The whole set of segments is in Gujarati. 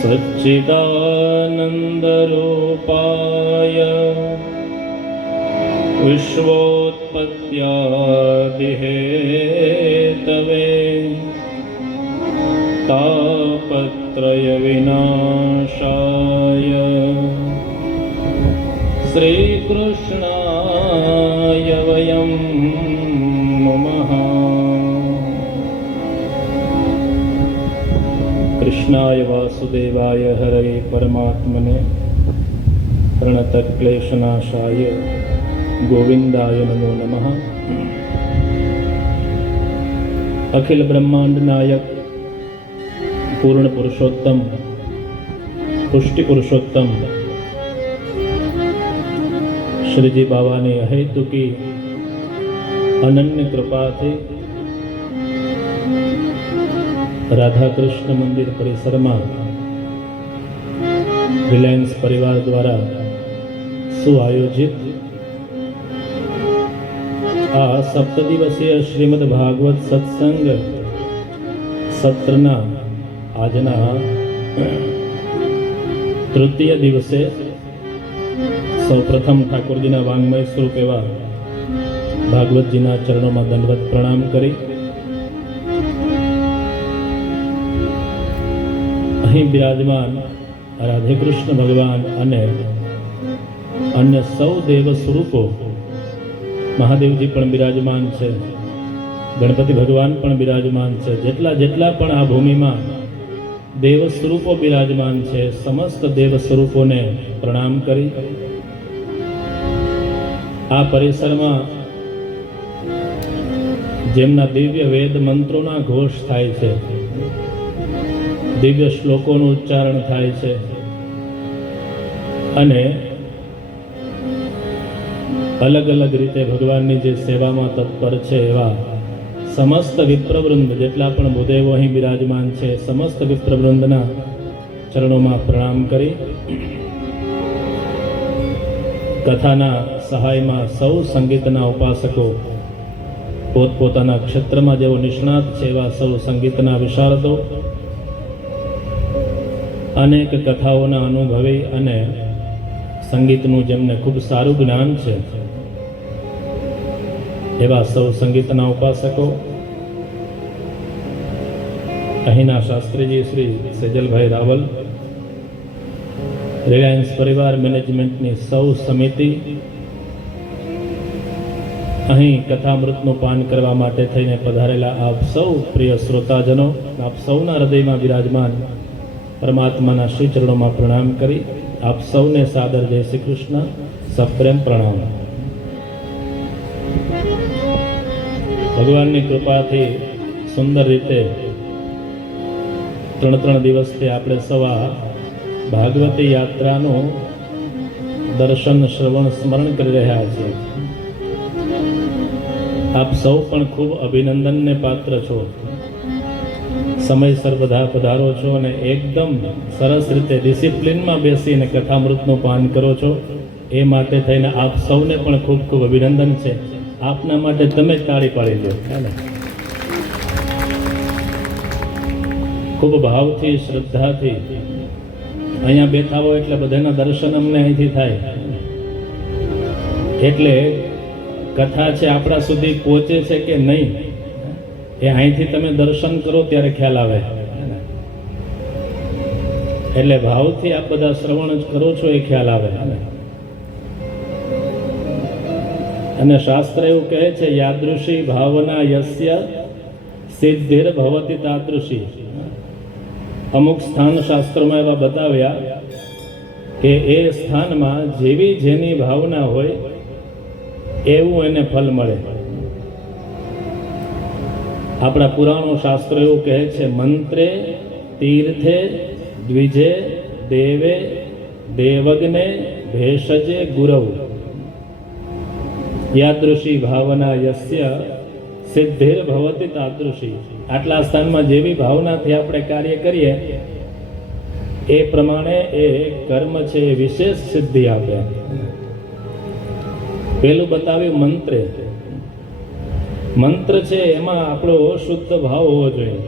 सच्चिदानन्दरूपाय विश्वोत्पत्त्यादिहेतवे तापत्रयविनाशाय श्रीकृष्णाय वयं नमः। कृष्णाय वासुदेवाय हरये परमात्मने प्रणतक्लेशनाशाय गोविंदाय नमो नमः। अखिल ब्रह्मांड नायक पूर्ण पुरुषोत्तम पुष्टि पुरुषोत्तम श्रीजी बाबा ने अहेतुकी अनन्य कृपा थी राधा कृष्ण मंदिर परिसर में रिलायंस परिवार द्वारा सुआयोजित आ सप्तदिवसीय श्रीमद भागवत सत्संग सत्रना आजना तृतीय दिवसे सौप्रथम ठाकुरजीना वांग्मय स्वरूप एवा भागवतजीना चरणों में दंडवत प्रणाम करी અહીં બિરાજમાન રાધે કૃષ્ણ ભગવાન અને અન્ય સૌ દેવ સ્વરૂપો મહાદેવજી પણ બિરાજમાન છે, ગણપતિ ભગવાન પણ બિરાજમાન છે, જેટલા જેટલા પણ આ ભૂમિમાં દેવ સ્વરૂપો બિરાજમાન છે સમસ્ત દેવ સ્વરૂપોને પ્રણામ કરી આ પરિસરમાં જેમના દિવ્ય વેદ મંત્રોના ઘોષ થાય છે, દિવ્ય શ્લોકોનું ઉચ્ચારણ થાય છે અને અલગ અલગ રીતે ભગવાનની જે સેવામાં તત્પર છે એવા સમસ્ત વિપ્રવૃંદ જેટલા પણ ભૂદેવો અહીં બિરાજમાન છે સમસ્ત વિપ્રવૃંદના ચરણોમાં પ્રણામ કરી કથાના સહાયમાં સૌ સંગીતના ઉપાસકો પોતપોતાના ક્ષેત્રમાં જેઓ નિષ્ણાત છે એવા સૌ સંગીતના વિશારદો અનેક કથાઓના અનુભવી અને સંગીતનું જેમને ખૂબ સારું જ્ઞાન છે એવા સૌ સંગીતના ઉપાસકો, અહીંના શાસ્ત્રીજી શ્રી સેજલભાઈ રાવલ, રિલાયન્સ પરિવાર મેનેજમેન્ટની સૌ સમિતિ, અહીં કથામૃતનું પાન કરવા માટે થઈને પધારેલા આપ સૌ પ્રિય શ્રોતાજનો, આપ સૌના હૃદયમાં બિરાજમાન પરમાત્માના શ્રી ચરણોમાં પ્રણામ કરી આપ સૌને સાદર જય શ્રી કૃષ્ણ, સપ્રેમ પ્રણામ। ભગવાનની કૃપાથી સુંદર રીતે 3 દિવસથી આપણે સૌ ભાગવતી યાત્રાનું દર્શન શ્રવણ સ્મરણ કરી રહ્યા છીએ। આપ સૌ પણ ખૂબ અભિનંદનને પાત્ર છો, સમયસર બધા પધારો છો અને એકદમ સરસ રીતે ડિસિપ્લિનમાં બેસીને કથામૃતનું પાન કરો છો એ માટે થઈને આપ સૌને પણ ખૂબ ખૂબ અભિનંદન છે। આપના માટે તમે જ તાળી પાડી લો, ખૂબ ભાવથી શ્રદ્ધાથી અહીંયા બેઠા હોય એટલે બધાના દર્શન અમને અહીંથી થાય, એટલે કથા છે આપણા સુધી પહોંચે છે કે નહીં એ અહીંથી તમે દર્શન કરો ત્યારે ખ્યાલ આવે, એટલે ભાવથી આપ બધા શ્રવણ જ કરો છો એ ખ્યાલ આવે। અને શાસ્ત્ર એવું કહે છે યાદૃશી ભાવના યસ્ય સિદ્ધિર ભવતિ તાદૃશી। અમુક સ્થાન શાસ્ત્રોમાં એવા બતાવ્યા કે એ સ્થાનમાં જેવી જેની ભાવના હોય એવું એને ફલ મળે। આપણા પુરાણો શાસ્ત્રો એવું કહે છે મંત્રે તીર્થે દ્વિજે દેવે દેવગ્ને ભેષજે ગુરવ યાદૃશી ભાવના યસ્ય સિદ્ધિર ભવતિ તાદૃશી। આટલા સ્થાનમાં જેવી ભાવનાથી આપણે કાર્ય કરીએ એ પ્રમાણે એ કર્મ છે એ વિશેષ સિદ્ધિ આપે। પેલું બતાવ્યું મંત્રે, મંત્ર છે એમાં આપણો શુદ્ધ ભાવ હોવો જોઈએ।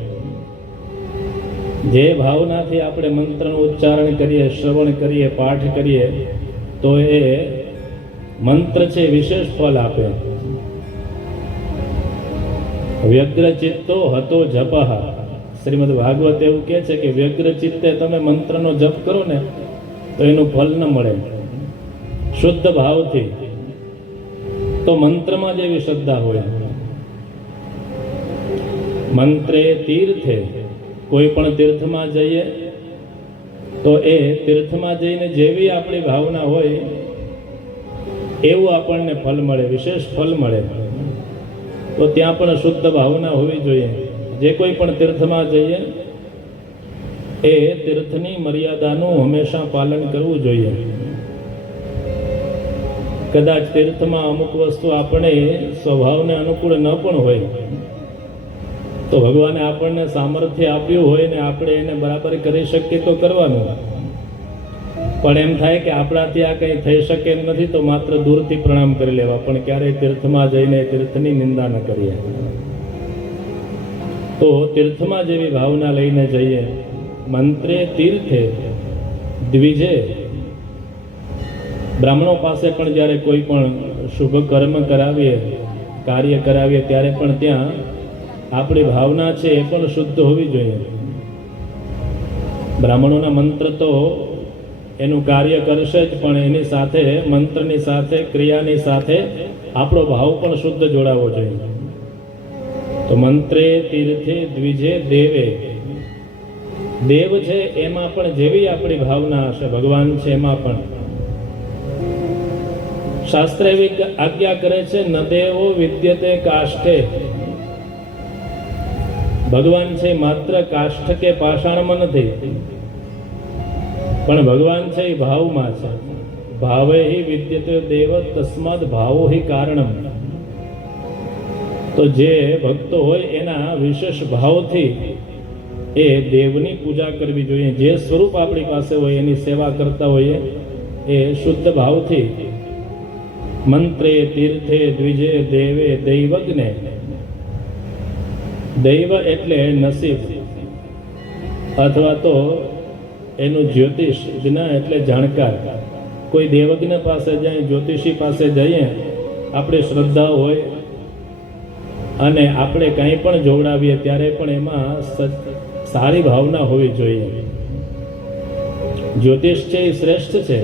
જે ભાવનાથી આપણે મંત્રનું ઉચ્ચારણ કરીએ, શ્રવણ કરીએ, પાઠ કરીએ તો એ મંત્ર છે વિશેષ ફળ આપે. વ્યગ્ર ચિત્તો હતો જપઃ. શ્રીમદ ભાગવત એવું કહે છે કે વ્યગ્ર ચિત્તે તમે મંત્રનો જપ કરો ને તો એનું ફળ ન મળે. શુદ્ધ ભાવથી તો મંત્રમાં જ એવી શ્રદ્ધા હોય. મંત્રે તીર્થે, કોઈ પણ તીર્થમાં જઈએ તો એ તીર્થમાં જઈને જેવી આપણી ભાવના હોય એવું આપણને ફળ મળે, વિશેષ ફળ મળે. તો ત્યાં પણ શુદ્ધ ભાવના હોવી જોઈએ. જે કોઈ પણ તીર્થમાં જઈએ એ તીર્થની મર્યાદાનું હંમેશા પાલન કરવું જોઈએ. કદાચ તીર્થમાં અમુક વસ્તુ આપણે સ્વભાવને અનુકૂળ ન પણ હોય તો ભગવાને આપણને સામર્થ્ય આપ્યું હોય ને આપણે એને બરાબર કરી શકીએ તો કરવાનું. પણ એમ થાય કે આપણાથી આ કંઈ થઈ શકે એમ નથી તો માત્ર દૂરથી પ્રણામ કરી લેવા, પણ ક્યારેય તીર્થમાં જઈને તીર્થની નિંદા ન કરીએ. તો તીર્થમાં જેવી ભાવના લઈને જઈએ. મંત્રે તીર્થે દ્વિજે. બ્રાહ્મણો પાસે પણ જ્યારે કોઈ પણ શુભ કર્મ કરાવીએ, કાર્ય કરાવીએ ત્યારે પણ ત્યાં આપણી ભાવના છે એ પણ શુદ્ધ હોવી જોઈએ. બ્રાહ્મણોના મંત્ર તો એનું કાર્ય કરશે જ, પણ એની સાથે, મંત્રની સાથે, ક્રિયાની સાથે આપણો ભાવ પણ શુદ્ધ જોડાવો જોઈએ. તો મંત્રે તીર્થે દ્વિજે દેવે. દેવ છે એમાં પણ જેવી આપણી ભાવના હશે, ભગવાન છે એમાં પણ. શાસ્ત્ર એવી આજ્ઞા કરે છે, ન દેવો વિદ્યતે કાષ્ઠે. ભગવાન છે માત્ર કાષ્ઠ કે પાષાણમાં નથી, પણ ભગવાન છે એ ભાવમાં છે. ભાવે હિ વિદ્યતે દેવ તસ્માદ ભાવો હિ કારણમ. તો જે ભક્તો હોય એના વિશેષ ભાવથી એ દેવની પૂજા કરવી જોઈએ. જે સ્વરૂપ આપણી પાસે હોય એની સેવા કરતા હોઈએ એ શુદ્ધ ભાવથી. મંત્રે તીર્થે દ્વિજે દેવે દૈવજ્ઞે. દૈવ એટલે નસીબ અથવા તો એનું જ્યોતિષ. જ્ઞ એટલે જાણકાર. કોઈ દેવજ્ઞ પાસે જાય, જ્યોતિષી પાસે જઈએ, આપણી શ્રદ્ધા હોય અને આપણે કંઈ પણ જોવડાવીએ ત્યારે પણ એમાં સારી ભાવના હોવી જોઈએ. જ્યોતિષ છે એ શ્રેષ્ઠ છે.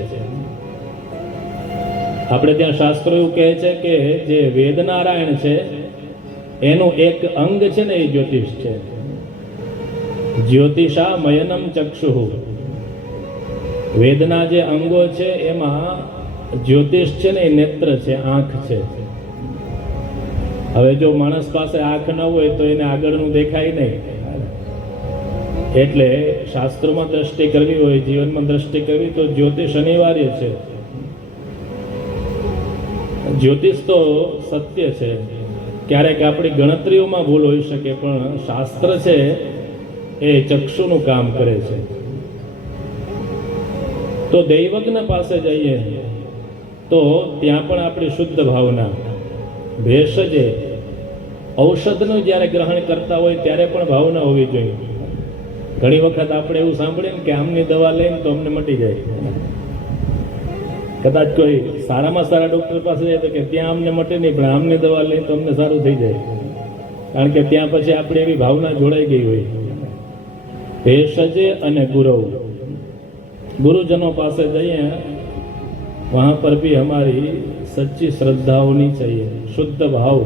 આપણે ત્યાં શાસ્ત્રો એવું કહે છે કે જે વેદનારાયણ છે એનું એક અંગ છે ને એ જ્યોતિષ છે. જ્યોતિષા મયનમ ચક્ષુઃ. વેદના જે અંગો છે એમાં જ્યોતિષ છે ને એ નેત્ર છે, આંખ છે. હવે જો માણસ પાસે આંખ ન હોય તો એને આગળનું દેખાય નહીં. એટલે શાસ્ત્રોમાં દ્રષ્ટિ કરવી હોય, જીવનમાં દ્રષ્ટિ કરવી તો જ્યોતિષ અનિવાર્ય છે. જ્યોતિષ તો સત્ય છે. ક્યારેક આપણી ગણતરીઓમાં ભૂલ હોઈ શકે, પણ શાસ્ત્ર છે એ ચક્ષુનું કામ કરે છે. તો દૈવજ્ઞ પાસે જઈએ તો ત્યાં પણ આપણી શુદ્ધ ભાવના. ભેષજે, ઔષધનું જ્યારે ગ્રહણ કરતા હોય ત્યારે પણ ભાવના હોવી જોઈએ. ઘણી વખત આપણે એવું સાંભળીએ ને કે આમની દવા લઈને તો અમને મટી જાય. કદાચ કોઈ સારામાં સારા ડૉક્ટર પાસે જાય તો કે ત્યાં અમને મટે નહીં, પણ આમની દવા લઈને તો અમને સારું થઈ જાય. કારણ કે ત્યાં પછી આપણી એવી ભાવના જોડાઈ ગઈ હોય. ભેષજે અને ગુરવ. ગુરુજનો પાસે જઈએ વહાં પર भी हमारी सच्ची श्रद्धा होनी चाहिए, शुद्ध भाव.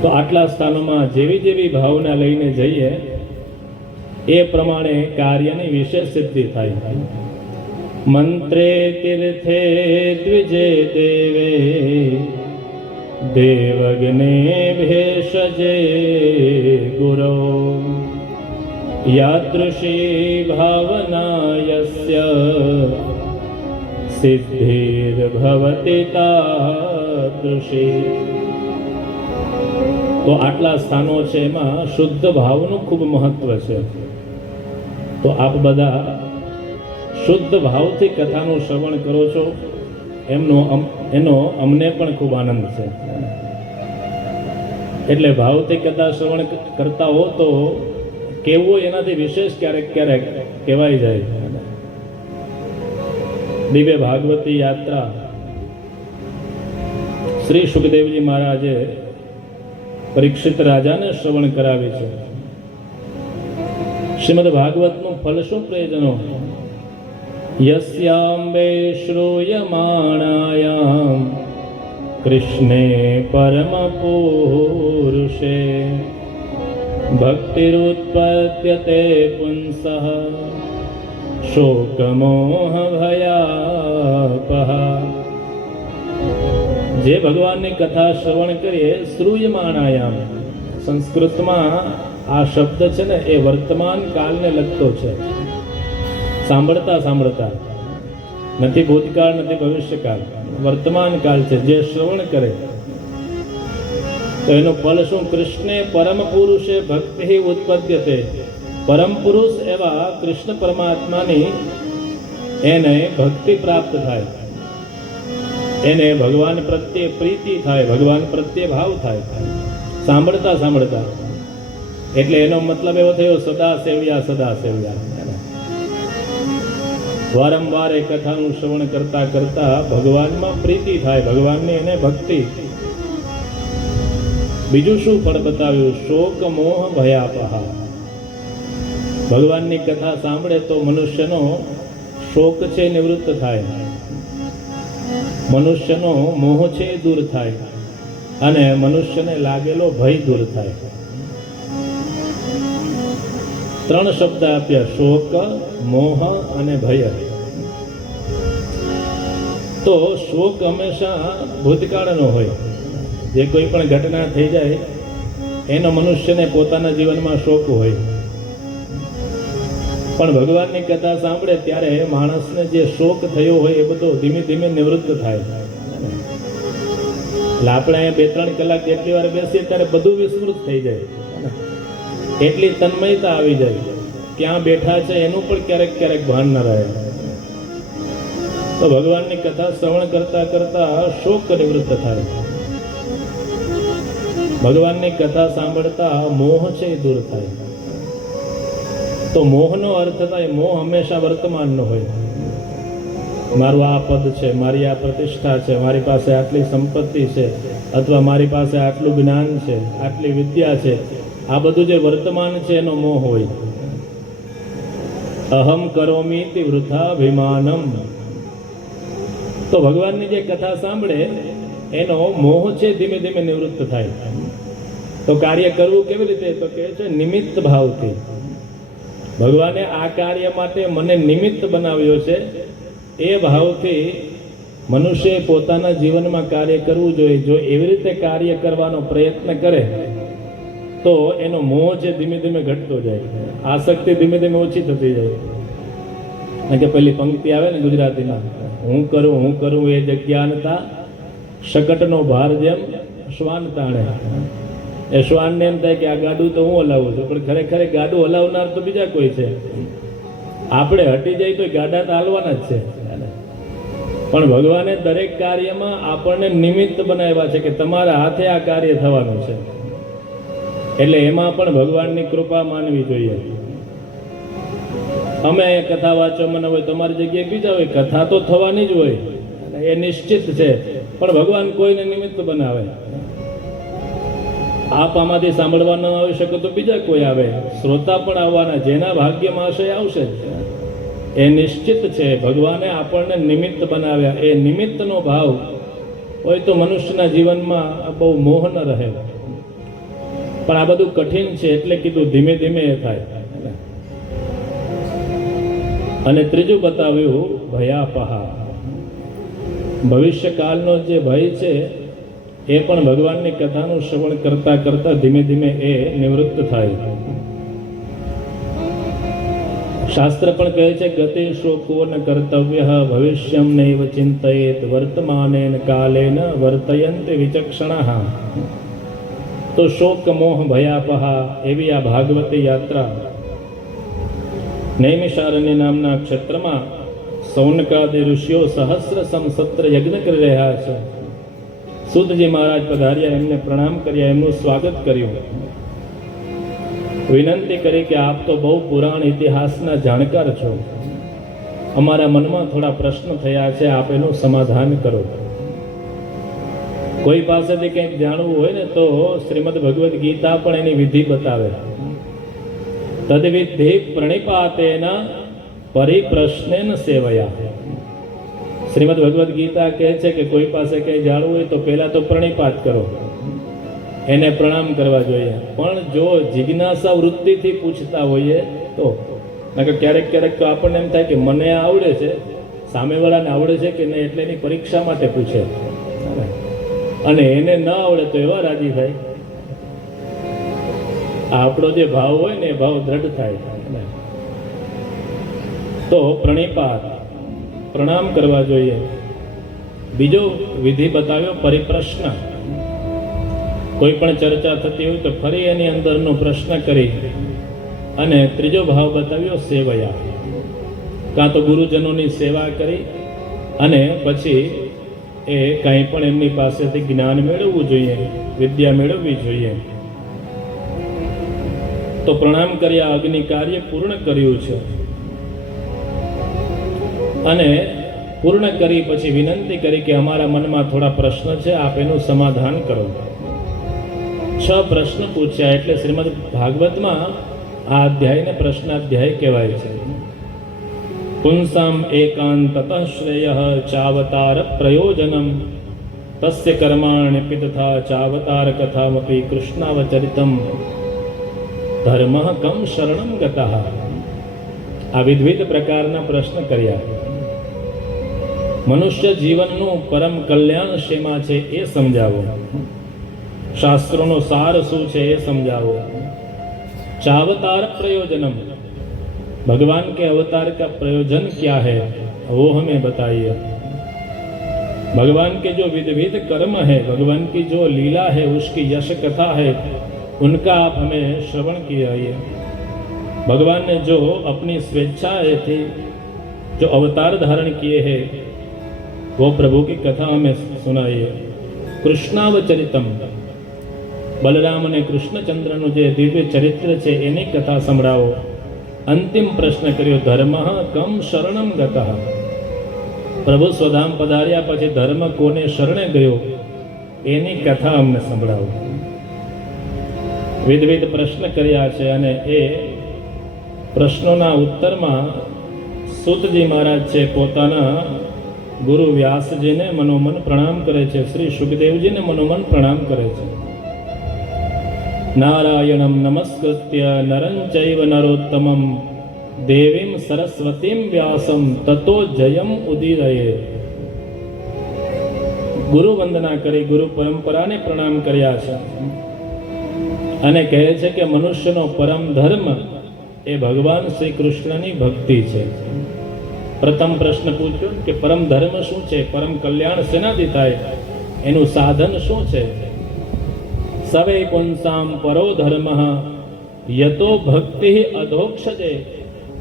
તો આટલા સ્થાનોમાં જેવી જેવી ભાવના લઈને જઈએ એ પ્રમાણે કાર્યની વિશેષ સિદ્ધિ થાય. મંત્રે તીર્થે દ્વિજે દેવે દેવજ્ઞે ભેષજે ગુરુ યાદૃશી ભાવના યસ્ય સિદ્ધિર્ભવતિ તાદૃશી. તો આટલા સ્થાનો છે એમાં શુદ્ધ ભાવનું ખૂબ મહત્વ છે. તો આપ બધા શુદ્ધ ભાવથી કથાનું શ્રવણ કરો છો એનો અમને પણ ખૂબ આનંદ છે. એટલે ભાવથી કથા શ્રવણ કરતા હો તો કેવું એનાથી વિશેષ ક્યારેક ક્યારેક કહેવાય જાય. દિવ્ય ભાગવતી યાત્રા શ્રી સુખદેવજી મહારાજે પરીક્ષિત રાજાને શ્રવણ કરાવી છે. શ્રીમદ ભાગવતનું ફલ શું પ્રયોજનો? યસ્યાંબે શ્રૂયમાણાયામ કૃષ્ણે પરમ પુરુષે ભક્તિરુત્પદ્યતે પુંસઃ શોકમોહ ભયાપહ. જે ભગવાનની કથા શ્રવણ કરીએ, શ્રૂયમાણાયામ, સંસ્કૃતમાં આ શબ્દ છે ને એ વર્તમાન કાળને લગતો છે. સાંભળતા સાંભળતા, નથી ભૂતકાળ નથી ભવિષ્યકાળ, વર્તમાન કાળ છે. જે શ્રવણ કરે તો એનું ફળ શું? કૃષ્ણે પરમ પુરુષે ભક્તિ ઉત્પદ્યતે. પરમ પુરુષ એવા કૃષ્ણ પરમાત્માની એને ભક્તિ પ્રાપ્ત થાય, એને ભગવાન પ્રત્યે પ્રીતિ થાય, ભગવાન પ્રત્યે ભાવ થાય સાંભળતા સાંભળતા. એટલે એનો મતલબ એવો થયો સદા સેવ્યા સદા સેવ્યા. વારંવાર એ કથાનું શ્રવણ કરતા કરતા ભગવાનમાં પ્રીતિ થાય, ભગવાનની એને ભક્તિ. બીજું શું ફળ બતાવ્યું? શોક મોહ ભયાપહ. ભગવાનની કથા સાંભળે તો મનુષ્યનો શોક છે નિવૃત્ત થાય, મનુષ્યનો મોહ છે દૂર થાય, અને મનુષ્યને લાગેલો ભય દૂર થાય. ત્રણ શબ્દ આપ્યા: શોક, મોહ અને ભય. તો શોક હંમેશા ભૂતકાળનો હોય. જે કોઈ પણ ઘટના થઈ જાય એનો મનુષ્યને પોતાના જીવનમાં શોક હોય. પણ ભગવાનની કથા સાંભળે ત્યારે માણસને જે શોક થયો હોય એ બધો ધીમે ધીમે નિવૃત્ત થાય. એટલે આપણે અહીંયા 2-3 કલાક જેટલી વાર બેસીએ ત્યારે બધું વિસ્મૃત થઈ જાય, એટલી તન્મયતા આવી જાય. ક્યાં બેઠા છે એનું પણ ક્યારેક ક્યારેક ભાન ન રહે. તો ભગવાનની કથા શ્રવણ કરતા કરતા શોક નિવૃત્ત થાય. ભગવાનની કથા સાંભળતા મોહ છે એ દૂર થાય. તો મોહનો અર્થ થાય, મોહ હંમેશા વર્તમાનનો હોય. મારું આ પદ છે, મારી આ પ્રતિષ્ઠા છે, મારી પાસે આટલી સંપત્તિ છે, અથવા મારી પાસે આટલું જ્ઞાન છે, આટલી વિદ્યા છે, આ બધું જે વર્તમાન છે એનો મોહ હોય. અહમ કરોમીતિ વૃથાભિમાનમ. તો ભગવાનની જે કથા સાંભળે એનો મોહ છે ધીમે ધીમે નિવૃત્ત થાય. તો કાર્ય કરવું કેવી રીતે? તો કહે છે નિમિત્ત ભાવથી. ભગવાને આ કાર્ય માટે મને નિમિત્ત બનાવ્યો છે, એ ભાવથી મનુષ્ય પોતાના જીવનમાં કાર્ય કરવું જોઈએ. જો એવી રીતે કાર્ય કરવાનો પ્રયત્ન કરે તો એનો મોહ છે ધીમે ધીમે ઘટતો જાય, આસક્તિ ધીમે ધીમે ઓછી થતી જાય. કારણ કે પેલી પંક્તિ આવે ને ગુજરાતીમાં, હું કરું એ જગ્યાનતા, શકટનો ભાર જેમ શ્વાન તાણે. એ શ્વાનને એમ થાય કે આ ગાડું તો હું હલાવું છું, પણ ખરેખર ગાડું હલાવનાર તો બીજા કોઈ છે. આપણે હટી જાય તો ગાડા તો હાલવાના જ છે. પણ ભગવાને દરેક કાર્યમાં આપણને નિમિત્ત બનાવ્યા છે કે તમારા હાથે આ કાર્ય થવાનું છે. એટલે એમાં પણ ભગવાનની કૃપા માનવી જોઈએ. અમે કથા વાંચવા મને હોય, તમારી જગ્યાએ બીજા હોય, કથા તો થવાની જ હોય, એ નિશ્ચિત છે. પણ ભગવાન કોઈને નિમિત્ત બનાવે. આપ આમાંથી સાંભળવા ન આવી શકે તો બીજા કોઈ આવે, શ્રોતા પણ આવવાના, જેના ભાગ્યમાં હશે આવશે જ. એ નિશ્ચિત છે. ભગવાને આપણને નિમિત્ત બનાવ્યા. એ નિમિત્તનો ભાવ હોય તો મનુષ્યના જીવનમાં બહુ મોહ ન રહે. પણ આ બધું કઠિન છે, એટલે કીધું ધીમે ધીમે એ થાય. અને ત્રીજું બતાવ્યું ભયાપહા. ભવિષ્યકાળનો જે ભય છે એ પણ ભગવાનની કથાનું શ્રવણ કરતા કરતા ધીમે ધીમે એ નિવૃત્ત થાય. શાસ્ત્ર પણ કહે છે ગતે શોકો ન કર્તવ્ય ભવિષ્યમ નૈવ ચિંતયેત વર્તમાનેન કાલેન વર્તયંતે વિચક્ષણઃ. તો શોક મોહ ભયાપહા એવી આ ભાગવતી યાત્રા નૈમિષારણ્ય નામના ક્ષેત્રમાં સૌનકાદિ ઋષિઓ સહસ્ર સંસત્ર યજ્ઞ કરી રહ્યા છે. સુતજી મહારાજ પધાર્યા, એમને પ્રણામ કર્યા, એમનું સ્વાગત કર્યું. વિનંતી કરી કે આપ તો બહુ પુરાણ ઇતિહાસના જાણકાર છો, અમારા મનમાં થોડા પ્રશ્ન થયા છે, આપ એનું સમાધાન કરો. કોઈ પાસેથી કંઈક જાણવું હોય ને તો શ્રીમદ ભગવદ્ ગીતા પણ એની વિધિ બતાવે. તદ્વિધિ પ્રણિપાતેના પરિપ્રશ્નેન સેવયા. શ્રીમદ ભગવદ્ ગીતા કહે છે કે કોઈ પાસે કંઈ જાણવું હોય તો પહેલા તો પ્રણિપાત કરો, એને પ્રણામ કરવા જોઈએ. પણ જો જિજ્ઞાસા વૃત્તિથી પૂછતા હોઈએ તો, ક્યારેક ક્યારેક તો આપણને એમ થાય કે મને આવડે છે, સામેવાળાને આવડે છે કે નહીં, એટલે એની પરીક્ષા માટે પૂછે, અને એને ન આવડે તો એવા રાજી થાય. આપણો જે ભાવ હોય ને એ ભાવ દ્રઢ થાય. તો પ્રણિપાત, પ્રણામ કરવા જોઈએ. બીજો વિધિ બતાવ્યો પરિપ્રશ્ન. કોઈ પણ ચર્ચા થતી હોય તો ફરી એની અંદરનો પ્રશ્ન કરી. અને ત્રીજો ભાવ બતાવ્યો સેવયા, કાં તો ગુરુજનોની સેવા કરી અને પછી એ કંઈ પણ એમની પાસેથી જ્ઞાન મેળવવું જોઈએ, વિદ્યા મેળવવી જોઈએ. તો પ્રણામ કર્યા, અગ્નિ કાર્ય પૂર્ણ કર્યું છે. અને પૂર્ણ કરી પછી વિનંતી કરી કે અમારા મનમાં થોડા પ્રશ્ન છે, આપ એનું સમાધાન કરો. 6 પ્રશ્ન પૂછ્યા. એટલે શ્રીમદ ભાગવતમાં આ અધ્યાયને પ્રશ્નાધ્યાય કહેવાય છે. પુંસામ એકાંતતઃ શ્રેયઃ ચાવતાર પ્રયોજનમ તસ્ય કર્માણ્યપી તથા ચાવતાર કથામપી કૃષ્ણાવચરિતમ ધર્મઃ કમ શરણમ ગતઃ. આ વિવિધ પ્રકારના પ્રશ્ન કર્યા. મનુષ્ય જીવનનું પરમ કલ્યાણ શેમાં છે એ સમજાવો. શાસ્ત્રોનો સાર શું છે એ સમજાવો. चावतार प्रयोजनम, भगवान के अवतार का प्रयोजन क्या है वो हमें बताइए. भगवान के जो विविध कर्म है, भगवान की जो लीला है, उसकी यश कथा है, उनका आप हमें श्रवण किए. भगवान ने जो अपनी स्वेच्छा थी जो अवतार धारण किए हैं वो प्रभु की कथा हमें सुनाइए. कृष्णावचरितम, બલરામ અને કૃષ્ણચંદ્રનું જે દિવ્ય ચરિત્ર છે એની કથા સંભળાવો. અંતિમ પ્રશ્ન કર્યો ધર્મ કમ શરણમ ગતઃ. પ્રભુ સ્વધામ પધાર્યા પછી ધર્મ કોને શરણે ગયો એની કથા અમને સંભળાવો. વિવિધ પ્રશ્ન કર્યા છે અને એ પ્રશ્નોના ઉત્તરમાં સૂતજી મહારાજ છે પોતાના ગુરુ વ્યાસજીને મનોમન પ્રણામ કરે છે, શ્રી સુખદેવજીને મનોમન પ્રણામ કરે છે. નારાયણમ નમસ્કૃત્ય નરં ચૈવ નરોત્તમં દેવીમ સરસ્વતીમ વ્યાસમ તતો જયમ ઉદીરયે. ગુરુ વંદના કરી, ગુરુ પરંપરાને પ્રણામ કર્યા છે અને કહે છે કે મનુષ્યનો પરમ ધર્મ એ ભગવાન શ્રી કૃષ્ણની ભક્તિ છે. પ્રથમ પ્રશ્ન પૂછ્યો કે પરમ ધર્મ શું છે, પરમ કલ્યાણ શેનાથી થાય, એનું સાધન શું છે. સવે પુંસામ પરો ધર્મ યતો ભક્તિ અધોક્ષજે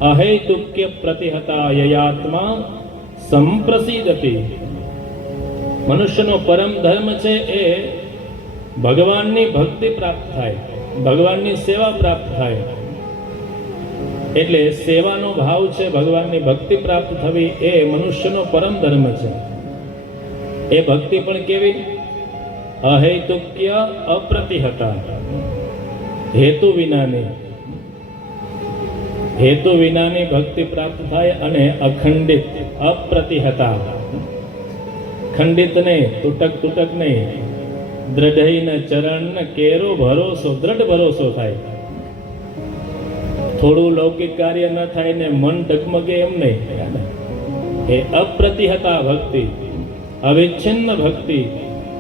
અહેતુક્ય પ્રતિહતા યયાત્મા સંપ્રસિદ્ધતિ. મનુષ્યનો પરમ ધર્મ છે એ ભગવાનની ભક્તિ પ્રાપ્ત થાય, ભગવાનની સેવા પ્રાપ્ત થાય. એટલે સેવાનો ભાવ છે, ભગવાનની ભક્તિ પ્રાપ્ત થવી એ મનુષ્યનો પરમ ધર્મ છે. એ ભક્તિ પણ કેવી? અહેતુક્ય અપ્રતિહતા, હેતુ વિનાની. હેતુ વિનાની ભક્તિ પ્રાપ્ત થાય અને અખંડિત, અપ્રતિહતા. ખંડિત નહીં, તૂટક નહીં, દ્રઢ ચરણ કેરો ભરોસો, દ્રઢ ભરોસો થાય. થોડું લૌકિક કાર્ય ન થાય ને મન ડગમગે એમ નહીં. એ અપ્રતિહતા ભક્તિ, અવિચ્છિન્ન ભક્તિ,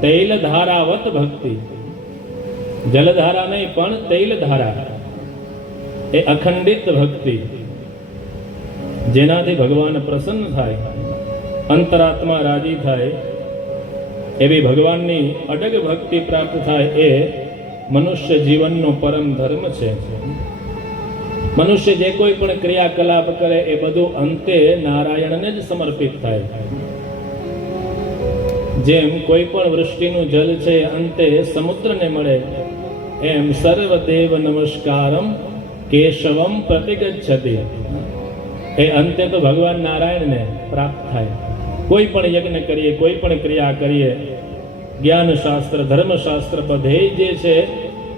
તૈલધારાવત ભક્તિ. જલધારા નહીં પણ તૈલધારા, એ અખંડિત ભક્તિ, જેનાથી ભગવાન પ્રસન્ન થાય, અંતરાત્મા રાજી થાય. એવી ભગવાનની અડગ ભક્તિ પ્રાપ્ત થાય એ મનુષ્ય જીવનનો પરમ ધર્મ છે. મનુષ્ય જે કોઈ પણ ક્રિયાકલાપ કરે એ બધું અંતે નારાયણને જ સમર્પિત થાય. જેમ કોઈ પણ વૃષ્ટિનું જલ છે અંતે સમુદ્રને મળે, એમ સર્વદેવ નમસ્કારમ કેશવમ પ્રતિગચ્છતિ, એ અંતે તો ભગવાન નારાયણને પ્રાપ્ત થાય. કોઈ પણ યજ્ઞ કરીએ, કોઈ પણ ક્રિયા કરીએ, જ્ઞાન શાસ્ત્ર, ધર્મશાસ્ત્ર બધે જે છે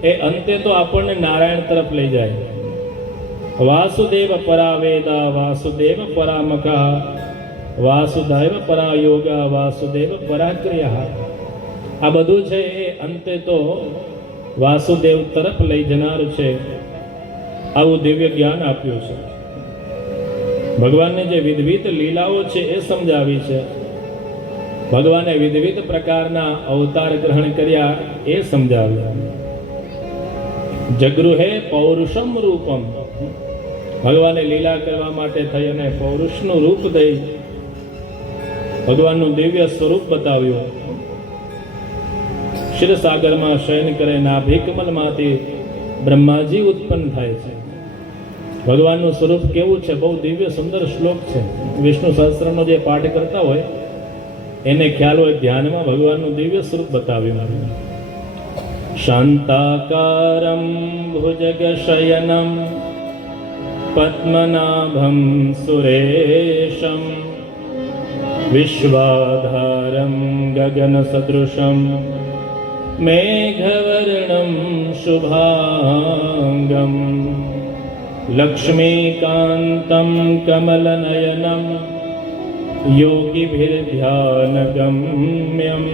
એ અંતે તો આપણને નારાયણ તરફ લઈ જાય. વાસુદેવ પરા વેદા, વાસુદેવ પરા મખા, વાસુદેવ પરા યોગા, વાસુદેવ પરા ક્રિયા. આ બધું છે એ અંતે તો વાસુદેવ તરફ લઈ જનાર છે. આવું દિવ્ય જ્ઞાન આપ્યું છે. ભગવાનને જે વિવિધ લીલાઓ છે એ સમજાવી છે. ભગવાને વિવિધ પ્રકારના અવતાર ગ્રહણ કર્યા એ સમજાવ્યું. જગૃહે પૌરુષમ રૂપમ, ભગવાને લીલા કરવા માટે થઈ અને પૌરુષનું રૂપ દઈ ભગવાનનું દિવ્ય સ્વરૂપ બતાવ્યું. ક્ષીરસાગરમાં શયન કરે, નાભી કમલમાંથી બ્રહ્માજી ઉત્પન્ન થાય છે. ભગવાનનું સ્વરૂપ કેવું છે? બહુ દિવ્ય સુંદર શ્લોક છે. વિષ્ણુ સહસ્ત્રનો જે પાઠ કરતા હોય એને ખ્યાલ હોય, ધ્યાનમાં ભગવાનનું દિવ્ય સ્વરૂપ બતાવ્યું. શાંતાકારમ ભુજગશયનમ પદ્મનાભમ સુરેશમ વિશ્વાધારમ ગગન સદૃશમ મેઘવર્ણમ શુભાંગમ લક્ષ્મીકાંતમ કમલનયનમ યોગીભિર્ધ્યાનગમ્યમ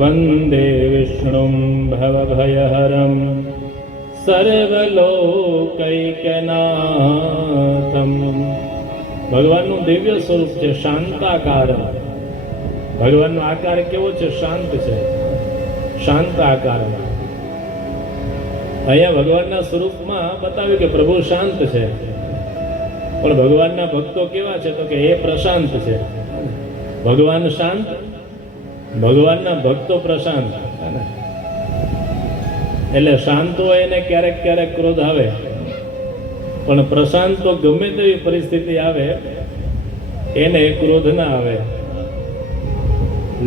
વંદે વિષ્ણું ભવભયહરં સર્વલોકૈકનાથમ. ભગવાનનું દિવ્ય સ્વરૂપ છે શાંતાકાર. ભગવાનનો આકાર કેવો છે? શાંત છે, શાંત આકાર. અહીંયા ભગવાનના સ્વરૂપમાં બતાવ્યું કે પ્રભુ શાંત છે, પણ ભગવાનના ભક્તો કેવા છે? તો કે એ પ્રશાંત છે. ભગવાન શાંત, ભગવાનના ભક્તો પ્રશાંત. એટલે શાંત હોય એને ક્યારેક ક્યારેક ક્રોધ આવે, પણ પ્રશાંત તો ગમે તેવી પરિસ્થિતિ આવે એને ક્રોધ ના આવે.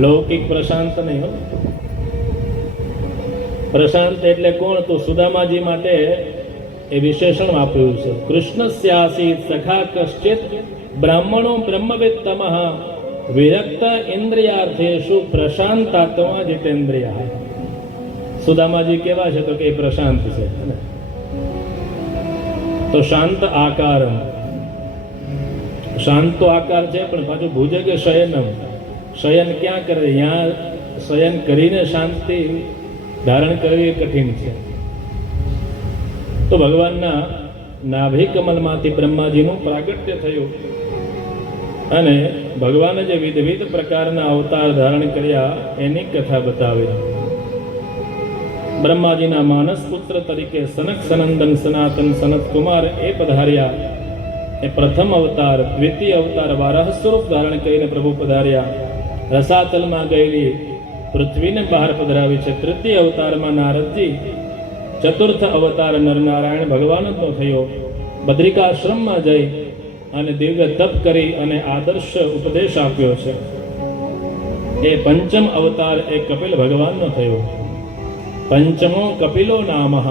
લૌકિક પ્રશાંત નહીં હો. પ્રશાંત એટલે કોણ? તો સુદામાજી માટે એ વિશેષણ આપ્યું છે. કૃષ્ણસ્યાસી સખા કશ્ચિત બ્રાહ્મણો બ્રહ્મવેત્તમઃ વિરક્ત ઇન્દ્રિયાર્થેષુ પ્રશાંતાત્મા જીતેન્દ્રિયા. સુદામાજી કેવા છે? તો કે એ પ્રશાંત છે. તો શાંત આકાર, શાંત તો આકાર છે, પણ પાછું ભુજગ શયનમ, શયન ક્યાં કરે? ત્યાં શયન કરીને શાંતિ ધારણ કરવી એ કઠિન છે. તો ભગવાનના નાભી કમલમાંથી બ્રહ્માજીનું પ્રાગટ્ય થયું અને ભગવાને જે વિવિધ પ્રકારના અવતાર ધારણ કર્યા એની કથા બતાવી. બ્રહ્માજીના માનસ પુત્ર તરીકે સનક સનંદન સનાતન સનત કુમાર એ પધાર્યા. એ પ્રથમ અવતાર. દ્વિતીય અવતાર વારાહ સ્વરૂપ ધારણ કરીને પ્રભુ પધાર્યા. રસાતલમાં ગયેલી પૃથ્વીને બહાર પધરાવી છે. તૃતીય અવતારમાં નારદજી. ચતુર્થ અવતાર નરનારાયણ ભગવાનનો થયો. બદ્રિકાશ્રમમાં જઈ અને દિવ્ય તપ કરી અને આદર્શ ઉપદેશ આપ્યો છે. એ પંચમ અવતાર એ કપિલ ભગવાનનો થયો. પંચમો કપિલો નામઃ.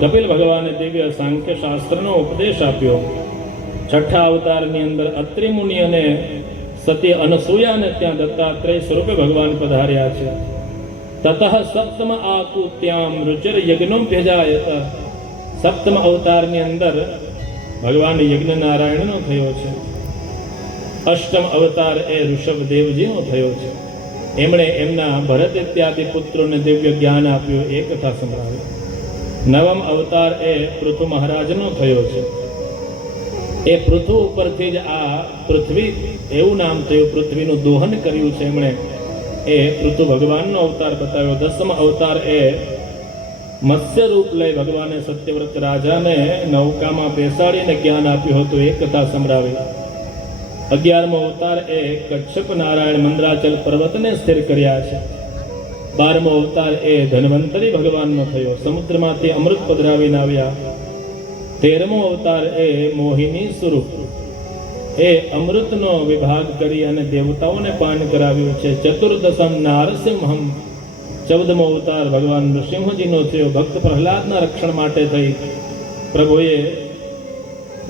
કપિલ ભગવાને દિવ્ય સાંખ્ય શાસ્ત્રનો ઉપદેશ આપ્યો. છઠ્ઠા અવતારની અંદર અત્રિ મુનિ અને સતી અનસૂયાને ત્યાં દત્તાત્રેય સ્વરૂપે ભગવાન પધાર્યા છે. તતઃ સપ્તમ આકુત્યામ રુચિર યજ્ઞોભ્યજાયત. સપ્તમ અવતારની અંદર ભગવાન યજ્ઞ નારાયણનો થયો છે. અષ્ટમ અવતાર એ ઋષભદેવજીનો થયો છે. એમણે એમના ભરત ઇત્યાદિ પુત્રોને દિવ્ય જ્ઞાન આપ્યું, એ કથા સંભળાવી. નવમ અવતાર એ પૃથુ મહારાજનો થયો છે. એ પૃથુ ઉપરથી જ આ પૃથ્વી એવું નામ થયું, પૃથ્વીનું દોહન કર્યું છે એમણે. એ પૃથુ ભગવાનનો અવતાર બતાવ્યો. દસમ અવતાર એ મત્સ્ય રૂપ લઈ ભગવાને સત્યવ્રત રાજાને નૌકામાં બેસાડીને જ્ઞાન આપ્યું હતું, એ કથા સંભળાવી. 11મો અવતાર એ કચ્છપ નારાયણ મંદરાચલ પર્વતને સ્થિર કર્યા છે. 12મો અવતાર એ ધન્વંતરી ભગવાનનો થયો, સમુદ્રમાંથી અમૃત પધરાવીને આવ્યા. 13મો અવતાર એ મોહિની સ્વરૂપ, એ અમૃતનો વિભાગ કરી અને દેવતાઓને પાન કરાવ્યું છે. 14દશમ નારસિંહમ 14મો અવતાર ભગવાન નૃસિંહજીનો થયો. ભક્ત પ્રહલાદના રક્ષણ માટે થઈ પ્રભુએ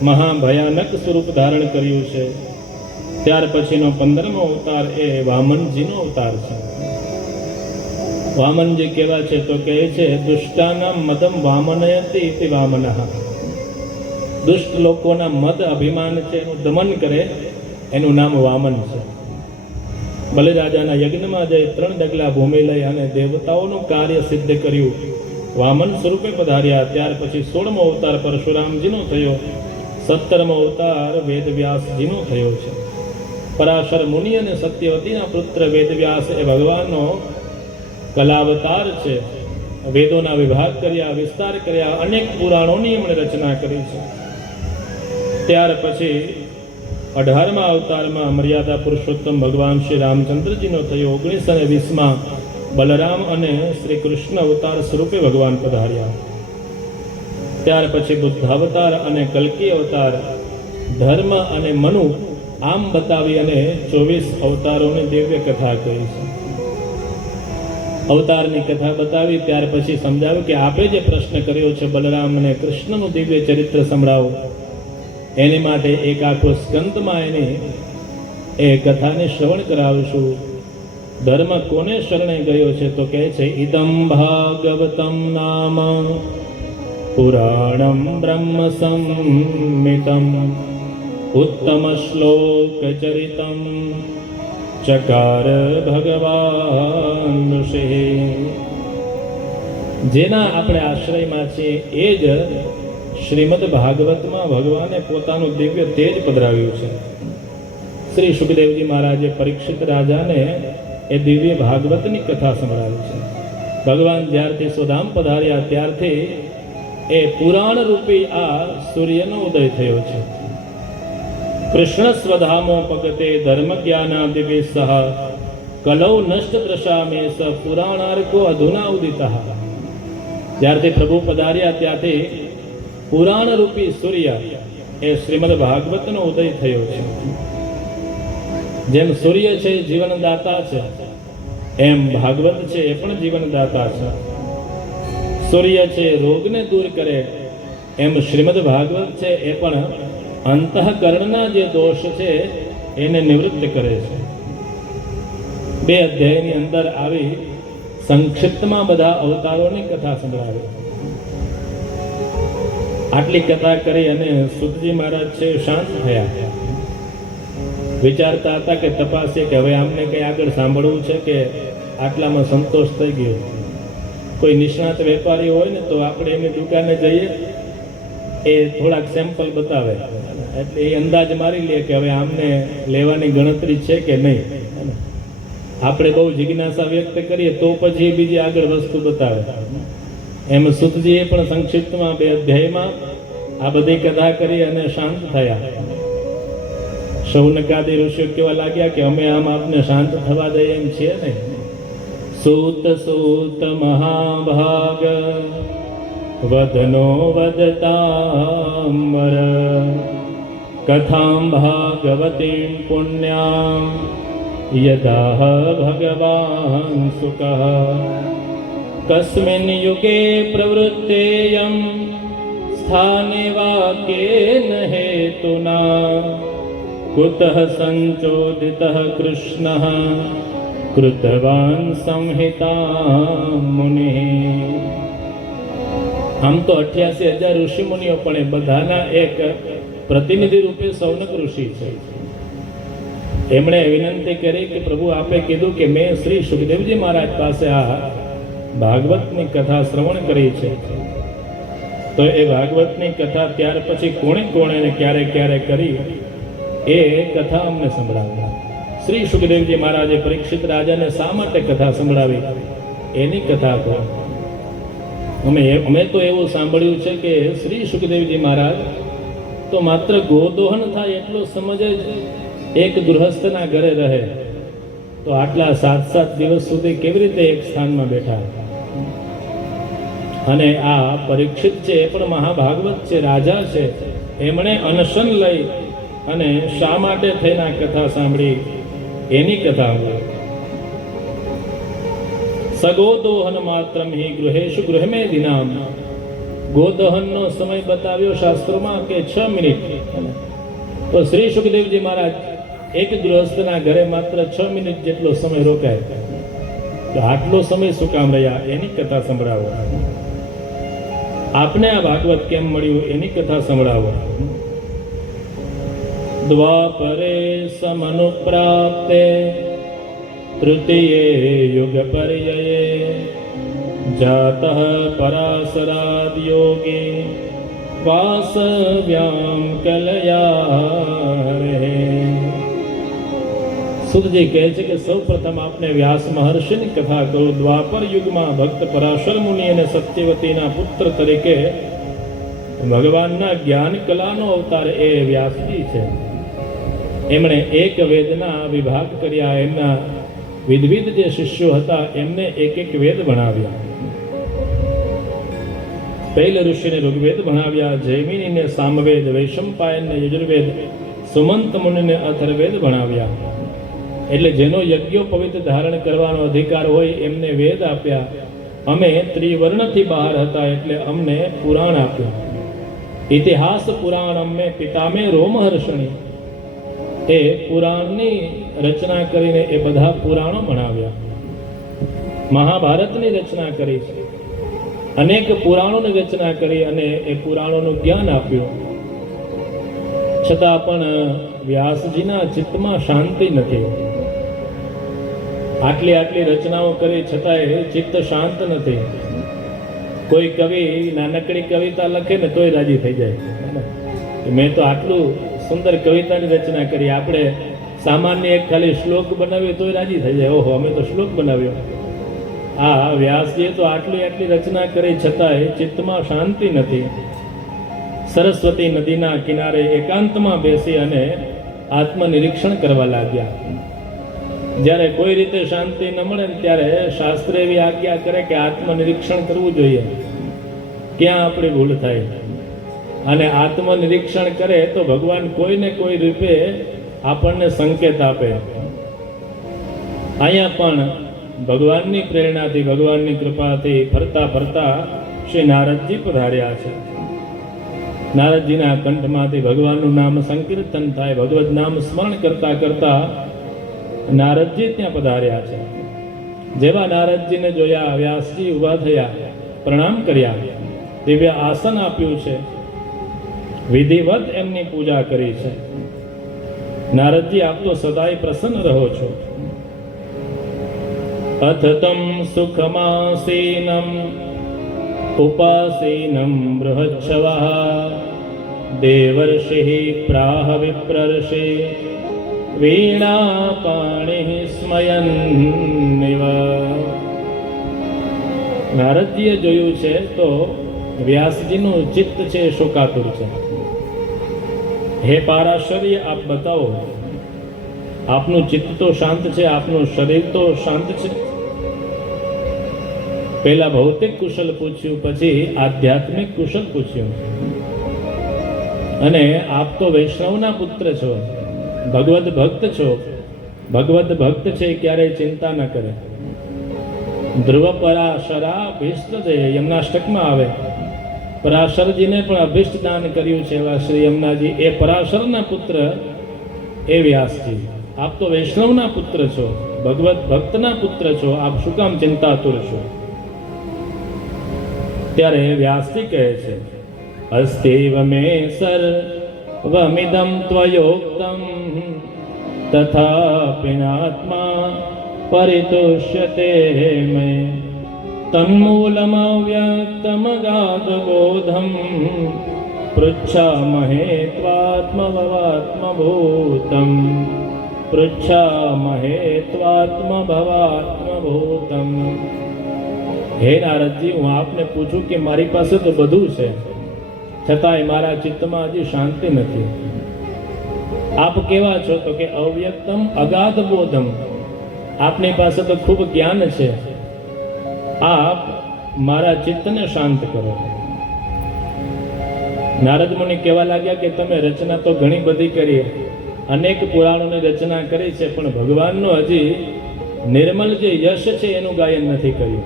મહાભયાનક સ્વરૂપ ધારણ કર્યું છે. ત્યાર પછીનો 15મો અવતાર એ વામનજીનો અવતાર છે. વામનજી કેવા છે તો કહે છે, દુષ્ટાના મદમ વામનયતિ ઇતિ વામનઃ. દુષ્ટ લોકોના મદ અભિમાન છે એનું દમન કરે, એનું નામ વામન છે. બલિરાજાના યજ્ઞમાં જઈ 3 ડગલા ભૂમિ લઈ અને દેવતાઓનું કાર્ય સિદ્ધ કર્યું. વામન સ્વરૂપે પધાર્યા. ત્યાર પછી 16મો અવતાર પરશુરામજીનો થયો. 17મો અવતાર વેદવ્યાસજીનો થયો છે. પરાશર મુનિ અને સત્યવતીના પુત્ર વેદવ્યાસ એ ભગવાનનો કલાવતાર છે. વેદોના વિભાગ કર્યા, વિસ્તાર કર્યા, અનેક પુરાણોની એમણે રચના કરી છે. ત્યાર પછી 18મા અવતારમાં મર્યાદા પુરુષોત્તમ ભગવાન શ્રી રામચંદ્રજીનો થયો. 19 અને 20માં બલરામ અને શ્રી કૃષ્ણ અવતાર સ્વરૂપે ભગવાન પધાર્યા. ત્યાર પછી બુદ્ધાવતાર અને કલ્કી અવતાર, ધર્મ અને મનુ આમ બતાવી અને 24 અવતારોની દિવ્ય કથા કહી છે. અવતારની કથા બતાવી ત્યાર પછી સમજાવ્યું કે આપે જે પ્રશ્ન કર્યો છે બલરામ અને કૃષ્ણનું દિવ્ય ચરિત્ર સંભળાવો, એની માટે એક આખો સ્કંદમાં એની એ કથાને શ્રવણ કરાવશું. ધર્મ કોને શરણે ગયો છે તો કહે છે, ઇદમ ભાગવતમ નામ પુરાણમ બ્રહ્મ સંમિતમ ઉત્તમ શ્લોક ચરિતમ ચકાર ભગવાન ઋષિ. જેના આપણે આશ્રયમાં છીએ એ જ શ્રીમદ ભાગવતમાં ભગવાને પોતાનું દિવ્ય તેજ પધરાવ્યું છે. શ્રી સુખદેવજી મહારાજે પરીક્ષિત રાજાને એ દિવ્ય ભાગવતની કથા સંભળાવી છે. ભગવાન જ્યારથી સુધામ પધાર્યા ત્યારથી એ પુરાણ રૂપી આ સૂર્યનો ઉદય થયો છે. કૃષ્ણ સ્વધામો પગતે ધર્મ જ્ઞાનાદિભિ સહ કલૌ નષ્ટ દ્રશામે સ પુરાણાર્કો અધુના ઉદિતઃ. જ્યારથી પ્રભુ પધાર્યા ત્યારથી પુરાણ રૂપી સૂર્ય એ શ્રીમદ ભાગવતનો ઉદય થયો છે. જેમ સૂર્ય છે જીવનદાતા છે, એમ ભાગવત છે એ પણ જીવનદાતા છે. સૂર્ય છે રોગને દૂર કરે, એમ શ્રીમદ ભાગવત છે એ પણ અંતઃકરણના જે દોષ છે એને નિવૃત્ત કરે છે. 2 અધ્યાયની અંદર આવી સંક્ષિપ્તમાં બધા અવતારોની કથા સંભળાવી. આટલી કથા કરી અને સુતજી મહારાજ છે શાંત થયા. વિચારતા હતા કે તપાસીએ કે હવે આમને કંઈ આગળ સાંભળવું છે કે આટલામાં સંતોષ થઈ ગયો. કોઈ નિષ્ણાત વેપારી હોય ને તો આપણે એની દુકાને જઈએ, એ થોડાક સેમ્પલ બતાવે એટલે એ અંદાજ મારી લે કે હવે આમને લેવાની ગણતરી છે કે નહીં. આપણે બહુ જિજ્ઞાસા વ્યક્ત કરીએ તો પછી બીજી આગળ વસ્તુ બતાવે. એમ સુતજીએ પણ સંક્ષિપ્તમાં 2 અધ્યાયમાં આ બધી કથા કરી અને શાંત થયા. શૌનકાદી ઋષિઓ કેવા લાગ્યા કે અમે આમ આપને શાંત થવા દઈએ એમ છીએ ને. સૂત સૂત મહાભાગ વદનો વદતાંબર કથાં ભાગવતીં પુણ્યાં યદાહ ભગવાન સુકઃ કસ્મિન યુગે પ્રવૃત્તેયં સ્થાને વા કેન હેતુના કુતઃ સંચોદિતઃ કૃષ્ણઃ કૃતવાન સંહિતા મુનિ. આમ તો 88,000 ઋષિ મુનિઓ પણ એ બધાના એક પ્રતિનિધિ રૂપે સૌનક ઋષિ છે. એમણે વિનંતી કરી કે પ્રભુ આપે કીધું કે મેં શ્રી સુખદેવજી મહારાજ પાસે આ ભાગવતની કથા શ્રવણ કરી છે, તો એ ભાગવતની કથા ત્યાર પછી કોણે કોણે ક્યારે ક્યારે કરી એ કથા અમને સંભળાવી. શ્રી સુખદેવજી મહારાજે પરીક્ષિત રાજાને શા માટે કથા સંભળાવી એની કથા કહો. અમે તો એવું સાંભળ્યું છે કે શ્રી સુખદેવજી મહારાજ તો માત્ર ગોદોહન થાય એટલો સમજ જ એક ગૃહસ્થના ઘરે રહે, તો આટલા 7 દિવસ સુધી કેવી રીતે એક સ્થાનમાં બેઠા. અને આ પરીક્ષિત છે એ પણ મહાભાગવત છે, રાજા છે, એમણે અનશન લઈ અને શા માટે થઈને કથા સાંભળી એની કથા. સગોદોહન માત્રમ હિ ગૃહેશુ ગૃહમે દિનામ. ગોદહનનો સમય બતાવ્યો શાસ્ત્રોમાં કે 6 મિનિટ. તો શ્રી સુખદેવજી મહારાજ એક ગૃહસ્થના ઘરે માત્ર 6 મિનિટ જેટલો સમય રોકાય. તો આટલો સમય શું કામ રહ્યા એની કથા સંભળાવો. આપને આ ભાગવત કેમ મળ્યું એની કથા સંભળાવો. દ્વાપરે સમનુપ્રાપ્તે તૃતીયે યુગ પર્યયે જાતઃ પરાશરાદ યોગી વાસવ્યામ કલયા. સુતજી કહે છે કે સૌ પ્રથમ આપને વ્યાસ મહર્ષિની કથા કરું. દ્વાપર યુગમાં ભક્ત પરાશર મુનિ અને સત્યવતીના પુત્ર તરીકે ભગવાનના જ્ઞાન કલાનો અવતાર એ વ્યાસજી છે. એમણે એક વેદના વિભાગ કર્યા. એમના વિધવિધ જે શિષ્યો હતા એમને એક એક વેદ ભણાવ્યા. પૈલ ઋષિને ઋગ્વેદ ભણાવ્યા, જૈમિનીને સામવેદ, વૈશંપાયનને યજુર્વેદ, સુમંત મુનિને અથર્વેદ ભણાવ્યા. એટલે જેનો યજ્ઞોપવિત ધારણ કરવાનો અધિકાર હોય એમને વેદ આપ્યા. અમે ત્રિવર્ણથી બહાર હતા એટલે અમને પુરાણ આપ્યું. ઇતિહાસ પુરાણ અમને પિતામે રોમહર્ષણી. એ પુરાણની રચના કરીને એ બધા પુરાણો ભણાવ્યા. મહાભારતની રચના કરી છે. અનેક પુરાણોની રચના કરી અને એ પુરાણોનું જ્ઞાન આપ્યું. છતાં પણ વ્યાસજીના ચિત્તમાં શાંતિ નથી. આટલી આટલી રચનાઓ કરી છતાંય ચિત્ત શાંત નથી. કોઈ કવિ નાનકડી કવિતા લખે ને તોય રાજી થઈ જાય. મેં તો આટલું સુંદર કવિતાની રચના કરી. આપણે સામાન્ય એક ખાલી શ્લોક બનાવીએ તોય રાજી થઈ જાય. ઓહો, અમે તો શ્લોક બનાવ્યો. આ વ્યાસજીએ તો આટલી આટલી રચના કરી છતાંય ચિત્તમાં શાંતિ નથી. સરસ્વતી નદીના કિનારે એકાંતમાં બેસી અને આત્મનિરીક્ષણ કરવા લાગ્યા. જ્યારે કોઈ રીતે શાંતિ ન મળે ને ત્યારે શાસ્ત્ર એવી આજ્ઞા કરે કે આત્મનિરીક્ષણ કરવું જોઈએ, ક્યાં આપણી ભૂલ થાય. અને આત્મનિરીક્ષણ કરે તો ભગવાન કોઈને કોઈ રૂપે આપણને સંકેત આપે. અહીંયા પણ ભગવાનની પ્રેરણાથી, ભગવાનની કૃપાથી ફરતા ફરતા શ્રી નારદજી પધાર્યા છે. નારદજીના કંઠમાંથી ભગવાનનું નામ સંકીર્તન થાય. ભગવદ નામ સ્મરણ કરતા કરતા નારદજી ત્યાં પધાર્યા છે. જેવા નારદજીને જોયા વ્યાસજી ઊભા થયા, પ્રણામ કર્યા, દિવ્ય આસન આપ્યું છે, વિધિવત એમની પૂજા કરી છે. નારદજી, આપ તો સદાય પ્રસન્ન રહો છો. અથ તમ સુખમાસીનમ ઉપાસીનમ બૃહચ્છવઃ દેવર્ષિ પ્રાહ વિપ્રર્ષિ વીણાપાણિ સ્મયન્નિવ. નારદજીએ જોયું છે તો વ્યાસજીનું ચિત્ત છે શોકાતુર છે. હે પારાશર્ય, આપ બતાવો, આપનું ચિત્ત તો શાંત છે, આપનું શરીર તો શાંત છે. પહેલા ભૌતિક કુશલ પૂછ્યું, પછી આધ્યાત્મિક કુશલ પૂછ્યું. અને આપ તો વૈષ્ણવના પુત્ર છો, ભગવદ ભક્ત છો. ભગવદ ભક્ત છે ક્યારેય ચિંતા ન કરે. ધ્રુવ પરાશરા ભીષ્ટ છે, યમનાષ્ટકમાં આવે. પરાશરજીને પણ અભિષ્ટ દાન કર્યું છે એવા શ્રી યમુનાજી. એ પરાશરના પુત્ર એ વ્યાસજી. આપ તો વૈષ્ણવના પુત્ર છો, ભગવત ભક્તના પુત્ર છો, આપ શું કામ ચિંતાતુર છો? ત્યારે વ્યાસજી કહે છે, અસ્તેવ મે સર્વમિદં ત્વયોક્તમ તથાપિનાત્મા પરિતુષ્યતે મે તન્મૂલમવ્યક્તમગાધબોધમ પૃચ્છામહે ત્વાત્મભવાત્મભૂતમ પૃચ્છામહે ત્વાત્મભવાત્મભૂતમ. હે નારદજી, હું આપને પૂછું કે મારી પાસે તો બધું છે, છતાંય મારા ચિત્તમાં હજી શાંતિ નથી. આપ કેવા છો? તો કે અવ્યક્તમ અગાધ બોધમ. આપની પાસે તો ખૂબ જ્ઞાન છે, આપ મારા ચિત્તને શાંત કરો. નારદ મુનિ કહેવા લાગ્યા કે તમે રચના તો ઘણી બધી કરી, અનેક પુરાણોની રચના કરી છે, પણ ભગવાનનો હજી નિર્મલ જે યશ છે એનું ગાયન નથી કર્યું.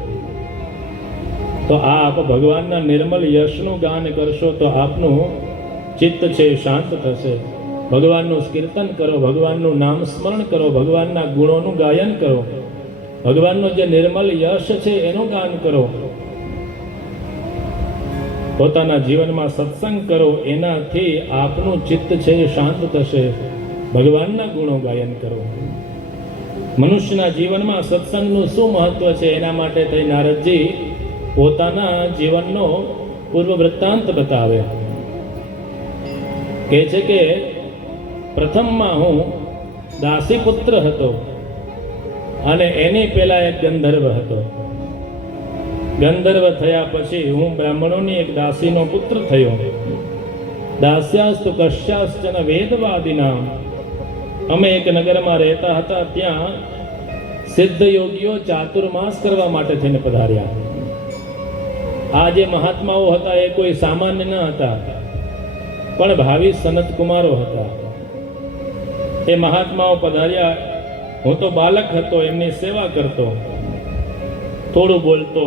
તો આપ ભગવાનના નિર્મલ યશનું ગાન કરશો તો આપનું ચિત્ત છે શાંત થશે. ભગવાનનું કીર્તન કરો, ભગવાનનું નામ સ્મરણ કરો, ભગવાનના ગુણોનું ગાયન કરો, ભગવાનનો જે નિર્મલ યશ છે એનું ગાન કરો, પોતાના જીવનમાં સત્સંગ કરો. એનાથી આપનું ચિત્ત છે શાંત થશે. ભગવાનના ગુણો ગાયન કરો. મનુષ્યના જીવનમાં સત્સંગનું શું મહત્વ છે એના માટે થઈ નારદજી પોતાના જીવનનો પૂર્વ વૃત્તાંત બતાવે. કહે છે કે પ્રથમમાં હું દાસીપુત્ર હતો અને એની પહેલા એક ગંધર્વ હતો. ગંધર્વ થયા પછી હું બ્રાહ્મણોની એક દાસીનો પુત્ર થયો. દાસ્યાસ્તુ કશ્યાશ્ચન વેદવાદિના. અમે એક નગરમાં રહેતા હતા. ત્યાં સિદ્ધ યોગીઓ ચાતુર્માસ કરવા માટે થઈને પધાર્યા. આ જે મહાત્માઓ હતા એ કોઈ સામાન્ય ન હતા, પણ ભાવિ સનત કુમારો હતા. એ મહાત્માઓ પધાર્યા. હું તો બાલક હતો, એમની સેવા કરતો, થોડું બોલતો,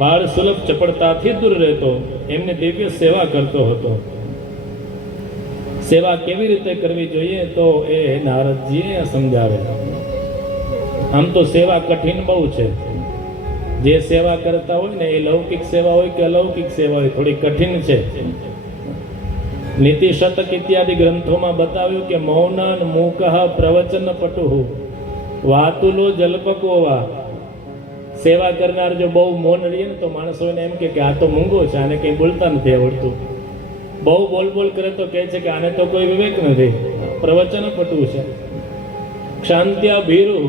બાળ સુલભ ચપળતાથી દૂર રહેતો, એમની દિવ્ય સેવા કરતો હતો. સેવા કેવી રીતે કરવી જોઈએ તો એ નારદજીએ સમજાવે. આમ તો સેવા કઠિન બહુ છે. જે સેવા કરતા હોય ને એ લૌકિક સેવા હોય કે અલૌકિક સેવા હોય, થોડી કઠિન છે. નીતિ શતક ઇત્યાદિ ગ્રંથોમાં બતાવ્યું કે મૌનાન મૂકઃ પ્રવચન પટુઃ વાતુલો જલ્પકોવા. સેવા કરનાર જો બહુ મૌન રહીએ ને તો માણસોને એમ કે આ તો મૂંગો છે, આને કંઈ બોલતા નથી આવડતું. બહુ બોલ બોલ કરે તો કહે છે કે આને તો કોઈ વિવેક નથી, પ્રવચન પટુ છે. ક્ષાંત્યા ભીરુ.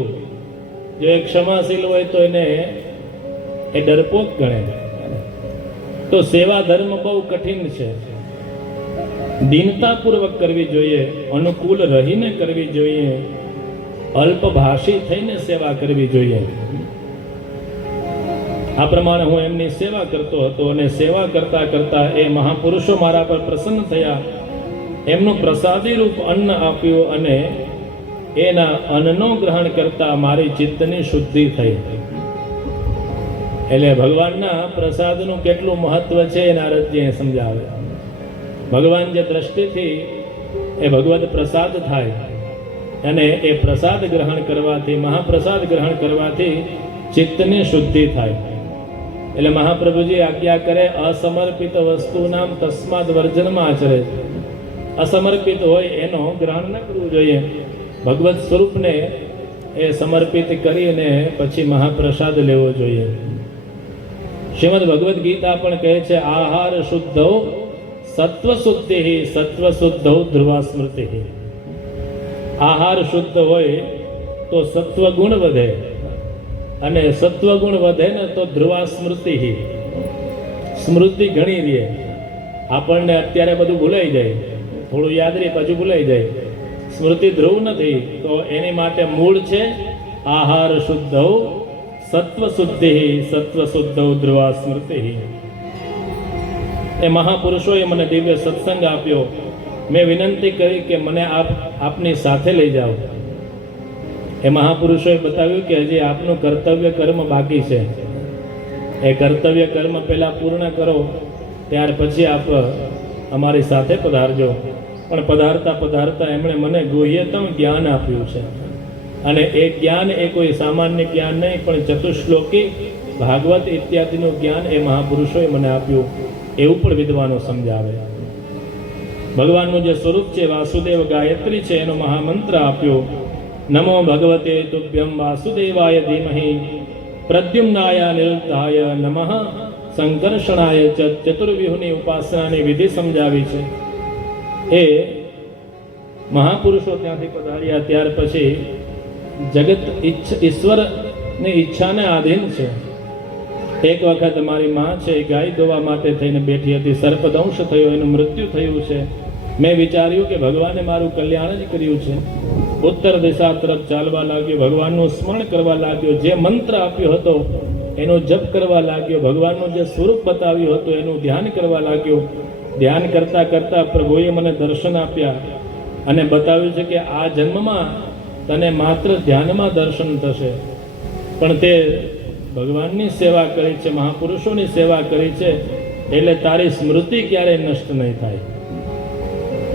જો એ ક્ષમાશીલ હોય તો એને એ ડરપોક ગણે. તો સેવા ધર્મ બહુ કઠિન છે. દીનતાપૂર્વક કરવી જોઈએ, અનુકૂળ રહીને કરવી જોઈએ, અલ્પભાષી થઈને સેવા કરવી જોઈએ. આ પ્રમાણે હું એમની સેવા કરતો હતો અને સેવા કરતા કરતા એ મહાપુરુષો મારા પર પ્રસન્ન થયા. એમનું પ્રસાદી રૂપ અન્ન આપ્યું અને એના અન્નનો ગ્રહણ કરતા મારી ચિત્તની શુદ્ધિ થઈ. એટલે ભગવાનના પ્રસાદનું કેટલું મહત્વ છે એ નારદજીએ સમજાવે. ભગવાન જે દ્રષ્ટિથી એ ભગવદ પ્રસાદ થાય અને એ પ્રસાદ ગ્રહણ કરવાથી, મહાપ્રસાદ ગ્રહણ કરવાથી ચિત્તની શુદ્ધિ થાય. એટલે મહાપ્રભુજી આજ્ઞા કરે અસમર્પિત વસ્તુ નામ તસ્માદ વર્જનમાં આચરે. અસમર્પિત હોય એનો ગ્રહણ ન કરવું જોઈએ. ભગવત સ્વરૂપને એ સમર્પિત કરીને પછી મહાપ્રસાદ લેવો જોઈએ. શ્રીમદ ભગવદ્ ગીતા પણ કહે છે આહાર શુદ્ધૌ સત્વ શુદ્ધિ સત્વ શુદ્ધૌ ધ્રુવા સ્મૃતિ. આહાર શુદ્ધ હોય તો સત્વ ગુણ વધે અને સત્વ ગુણ વધે ને તો ધ્રુવા સ્મૃતિ. સ્મૃતિ ઘણી રહે. આપણને અત્યારે બધું ભૂલાઈ જાય, થોડું યાદ રહે પાછું ભૂલાઈ જાય. સ્મૃતિ ધ્રુવ નથી. તો એની માટે મૂળ છે આહાર શુદ્ધૌ સત્વ શુદ્ધિ સત્વ શુદ્ધૌ ધ્રુવા સ્મૃતિ. એ મહાપુરુષોએ મને દિવ્ય સત્સંગ આપ્યો. મેં વિનંતી કરી કે મને આપની સાથે લઈ જાઓ. એ મહાપુરુષોએ બતાવ્યું કે હજી આપનું કર્તવ્ય કર્મ બાકી છે. એ કર્તવ્ય કર્મ પહેલા પૂર્ણ કરો, ત્યાર પછી આપ અમારી સાથે પધારજો. પણ પધારતા પધારતા એમણે મને ગુહ્યતમ જ્ઞાન આપ્યું છે. અને એ જ્ઞાન એ કોઈ સામાન્ય જ્ઞાન નહીં, પણ ચતુશ્લોકી ભાગવત ઇત્યાદિનું જ્ઞાન એ મહાપુરુષોએ મને આપ્યું. એવું પણ વિદ્વાનો સમજાવે. ભગવાનનું જે સ્વરૂપ છે વાસુદેવ ગાયત્રી છે, એનો મહામંત્ર આપ્યો. નમો ભગવતે તુભ્યમ વાસુદેવાય ધીમહિ પ્રદ્યુમ્નાય નિરુદ્ધાય નમઃ સંકર્ષણાય ચતુર્વ્યુહની ઉપાસનાની વિધિ સમજાવી છે. એ મહાપુરુષો ત્યાંથી પધાર્યા. ત્યાર પછી જગત ઈશ્વરની ઈચ્છાને આધીન છે. એક વખત મારી માં છે ગાય ધોવા માટે થઈને બેઠી હતી. સર્પદંશ થયો, એનું મૃત્યુ થયું છે. મેં વિચાર્યું કે ભગવાને મારું કલ્યાણ જ કર્યું છે. ઉત્તર દિશા તરફ ચાલવા લાગ્યો, ભગવાનનું સ્મરણ કરવા લાગ્યો. જે મંત્ર આપ્યો હતો એનો જપ કરવા લાગ્યો. ભગવાનનું જે સ્વરૂપ બતાવ્યું હતું એનું ધ્યાન કરવા લાગ્યો. ધ્યાન કરતા કરતા પ્રભુએ મને દર્શન આપ્યા અને બતાવ્યું છે કે આ જન્મમાં તને માત્ર ધ્યાનમાં દર્શન થશે, પણ તે ભગવાનની સેવા કરી છે, મહાપુરુષોની સેવા કરી છે, એટલે તારી સ્મૃતિ ક્યારેય નષ્ટ નહીં થાય.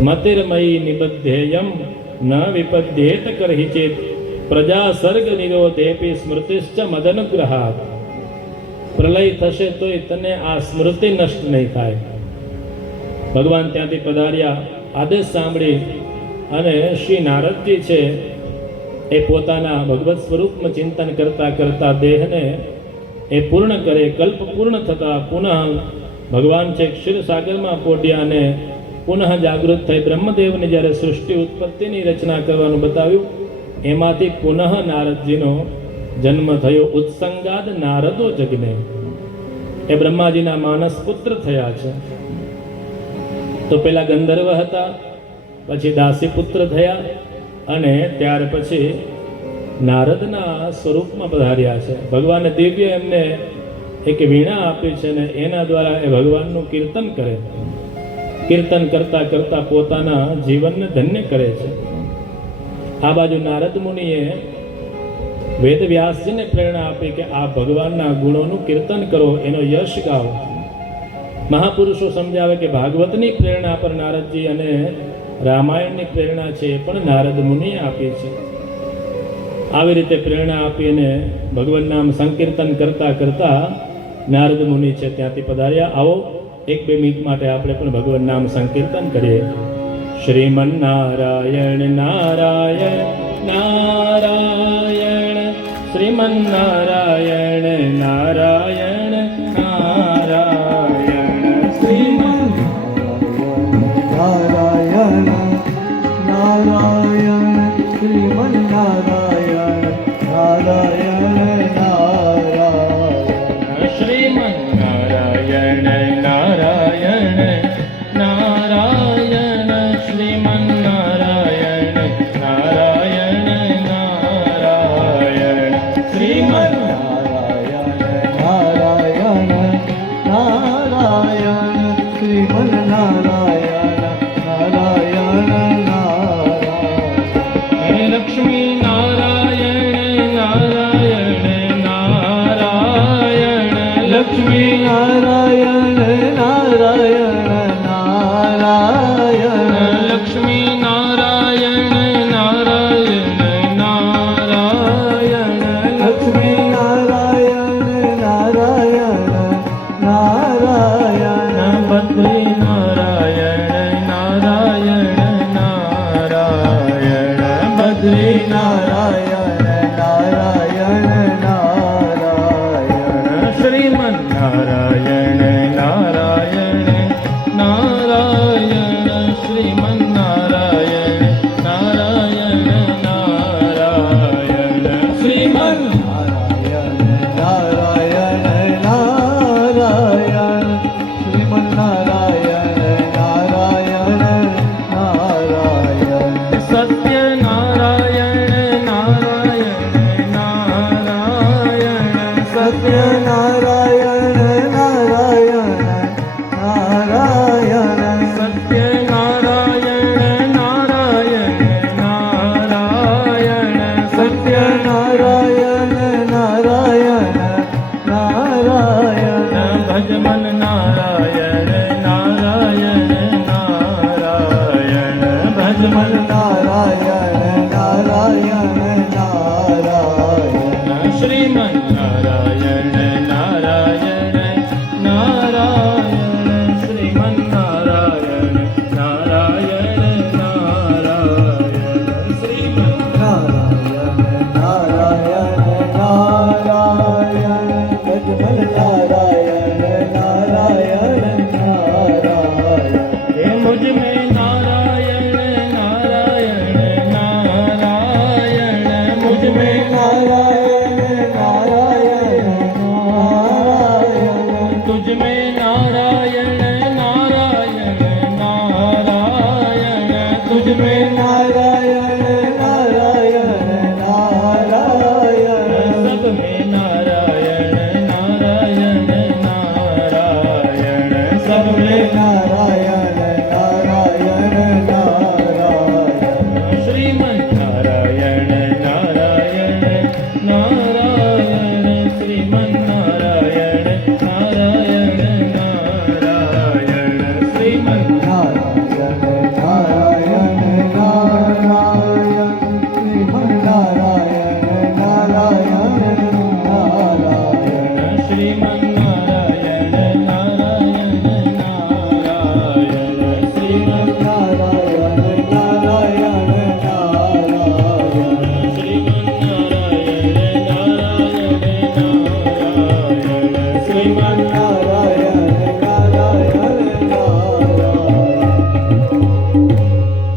મતિર્મયી નિબધ્યેયમ ન વિપદ્યેત કરહિચિત પ્રજા સર્ગ નિરોધેપી સ્મૃતિશ્ચ મદનુગ્રહાત. પ્રલય થશે તોય તને આ સ્મૃતિ નષ્ટ નહીં થાય. ભગવાન ત્યાંથી પધાર્યા, આદેશ સાંભળી અને શ્રી નારદજી છે એ પોતાના ભગવત સ્વરૂપમાં ચિંતન કરતા કરતા દેહને એ પૂર્ણ કરે. કલ્પ પૂર્ણ થતા પુનઃ ભગવાન છે ક્ષીરસાગરમાં પોઢ્યા અને પુનઃ જાગૃત થઈ બ્રહ્મદેવને જ્યારે સૃષ્ટિ ઉત્પત્તિની રચના કરવાનું બતાવ્યું, એમાંથી પુનઃ નારદજીનો જન્મ થયો. ઉત્સંગાદ નારદો જગને, એ બ્રહ્માજીના માનસ પુત્ર થયા છે. તો પેલા ગંધર્વ હતા, પછી દાસી પુત્ર થયા, અને ત્યાર પછી નારદના સ્વરૂપમાં પધાર્યા છે. ભગવાને દિવ્ય એમને એક વીણા આપી છે ને એના દ્વારા એ ભગવાનનું કીર્તન કરે. કીર્તન કરતા કરતા પોતાના જીવનને ધન્ય કરે છે. આ બાજુ નારદ મુનિએ વેદવ્યાસજીને પ્રેરણા આપી કે આ ભગવાનના ગુણોનું કીર્તન કરો, એનો યશ ગાઓ. મહાપુરુષો સમજાવે કે ભાગવતની પ્રેરણા પર નારદજી અને રામાયણની પ્રેરણા છે એ પણ નારદ મુનિએ આપી છે. આવી રીતે પ્રેરણા આપીને ભગવાન નામ સંકીર્તન કરતા કરતા નારદ મુનિ છે ત્યાંથી પધાર્યા. આવો 1-2 મિનિટ માટે આપણે પણ ભગવાન નામ સંકીર્તન કરીએ. શ્રીમન નારાયણ નારાયણ નારાયણ, શ્રીમન નારાયણ નારાયણ નારાયણ, શ્રીમન નારાયણ નારાયણ, શ્રીમન નારાયણ નારાયણ નારાયણ, શ્રીમન નારાયણ નારાયણ નારાયણ, શ્રીમન નારાયણ નારાયણ નારાયણ, શ્રીમન નારાયણ નારાયણ નારાયણ, શ્રીમન નારાયણ નારાયણ નારાયણ, લક્ષ્મી નારાયણ નારાયણ નારાયણ, લક્ષ્મી નારાયણ નારાયણ નારાયણ, લક્ષ્મી નારાયણ નારાયણ નારાયણ, લક્ષ્મી નારાયણ નારાયણ નારાયણ, બદ્રી નારાયણ નારાયણ નારાયણ, બદ્રી નારાયણ નારાયણ નારાયણ, શ્રીમન નારાયણ નારાયણ નારાયણ, શ્રીમન નારાયણ નારાયણ નારાયણ, શ્રીમન નારાયણ નારાયણ નારાયણ, શ્રીમન નારાયણ નારાયણ નારાયણ, સત્ય નારાયણ નારાયણ નારાયણ, સત્ય નારાયણ નારાયણ નારાયણ, સત્ય નારાયણ નારાયણ નારાયણ, સત્ય નારાયણ નારાયણ નારાયણ, ભજમન નારાયણ નારાયણ નારાયણ, ભજમન નારાયણ નારાયણ નારાયણ, શ્રીમન નારાયણ નારાયણ નારાયણ, શ્રીમન નારાયણ નારાયણ નારાયણ, શ્રીમન નારાયણ નારાયણ નારાયણ, ગજમલ નારાયણ નારાયણ નારાયણ, હે મુझ में